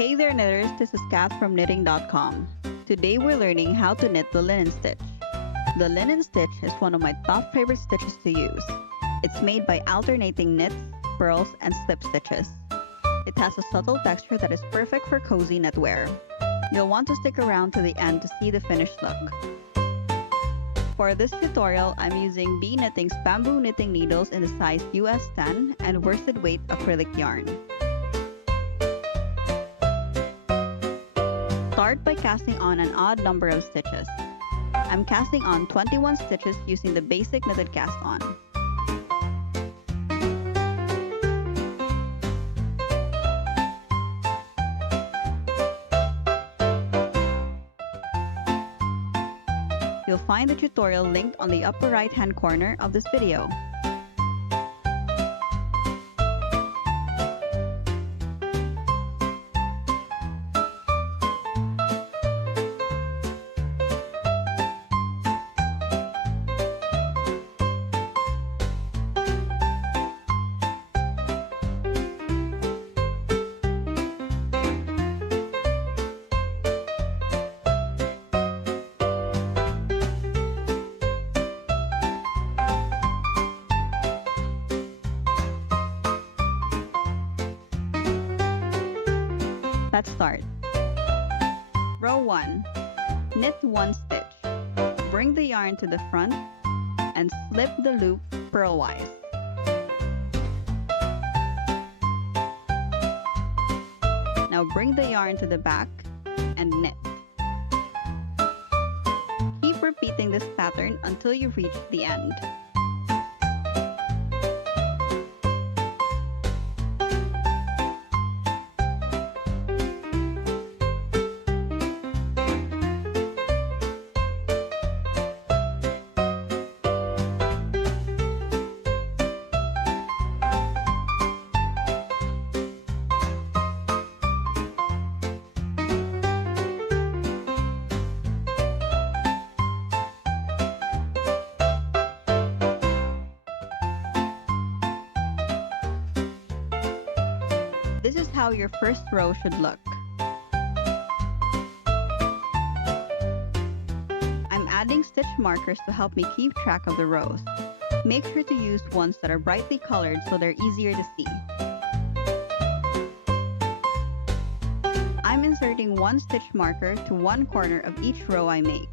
Hey there knitters, this is Kath from knitting.com. Today we're learning how to knit the linen stitch. The linen stitch is one of my top favorite stitches to use. It's made by alternating knits, purls, and slip stitches. It has a subtle texture that is perfect for cozy knitwear. You'll want to stick around to the end to see the finished look. For this tutorial, I'm using Bee Knitting's bamboo knitting needles in the size US 10 and worsted weight acrylic yarn. Start by casting on an odd number of stitches. I'm casting on 21 stitches using the basic knitted cast on. You'll find the tutorial linked on the upper right hand corner of this video. Let's start. Row 1. Knit 1 stitch. Bring the yarn to the front and slip the loop purlwise. Now bring the yarn to the back and knit. Keep repeating this pattern until you reach the end. This is how your first row should look. I'm adding stitch markers to help me keep track of the rows. Make sure to use ones that are brightly colored so they're easier to see. I'm inserting one stitch marker to one corner of each row I make.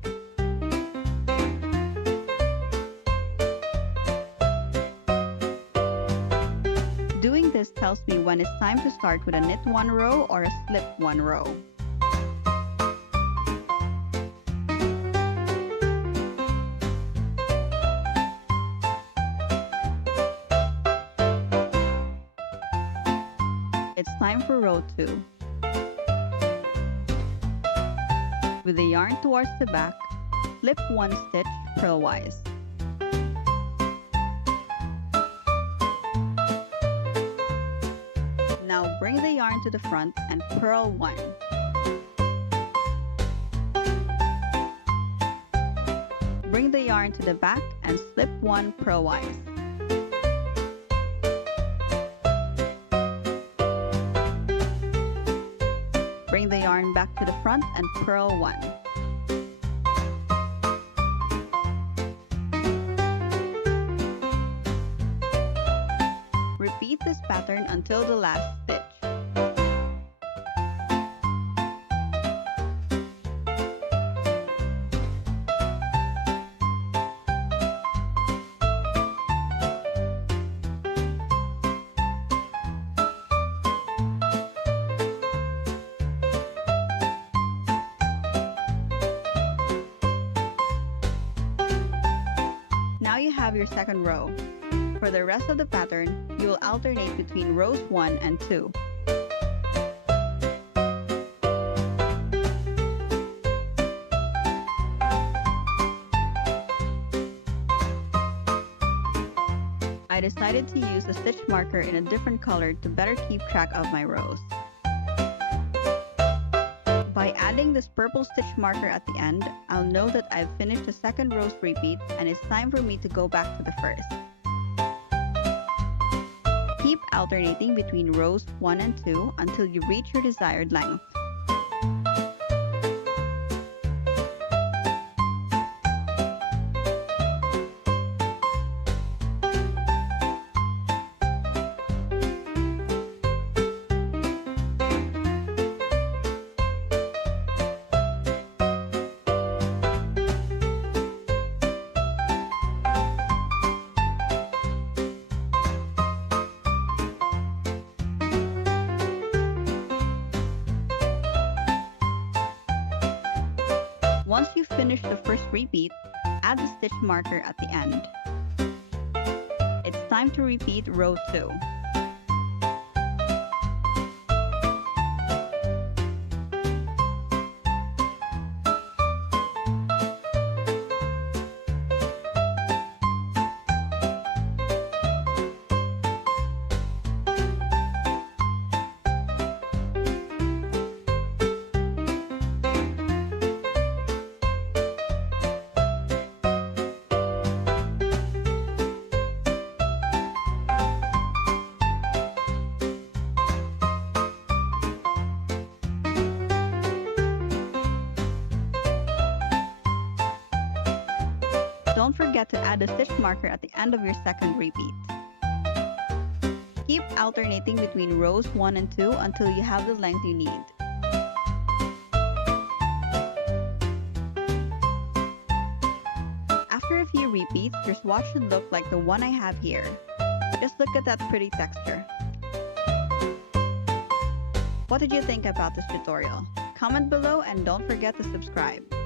Doing this tells me when it's time to start with a knit 1 row or a slip 1 row. It's time for row 2. With the yarn towards the back, slip 1 stitch purlwise. Now bring the yarn to the front and purl 1. Bring the yarn to the back and slip 1 purlwise. Bring the yarn back to the front and purl 1. Repeat this pattern until the last stitch. Now you have your second row. For the rest of the pattern, you will alternate between rows 1 and 2. I decided to use a stitch marker in a different color to better keep track of my rows. By adding this purple stitch marker at the end, I'll know that I've finished the second row's repeat and it's time for me to go back to the first. Keep alternating between rows 1 and 2 until you reach your desired length. Once you finish the first repeat, add the stitch marker at the end. It's time to repeat row 2. Don't forget to add a stitch marker at the end of your second repeat. Keep alternating between rows 1 and 2 until you have the length you need. After a few repeats, your swatch should look like the one I have here. Just look at that pretty texture. What did you think about this tutorial? Comment below and don't forget to subscribe.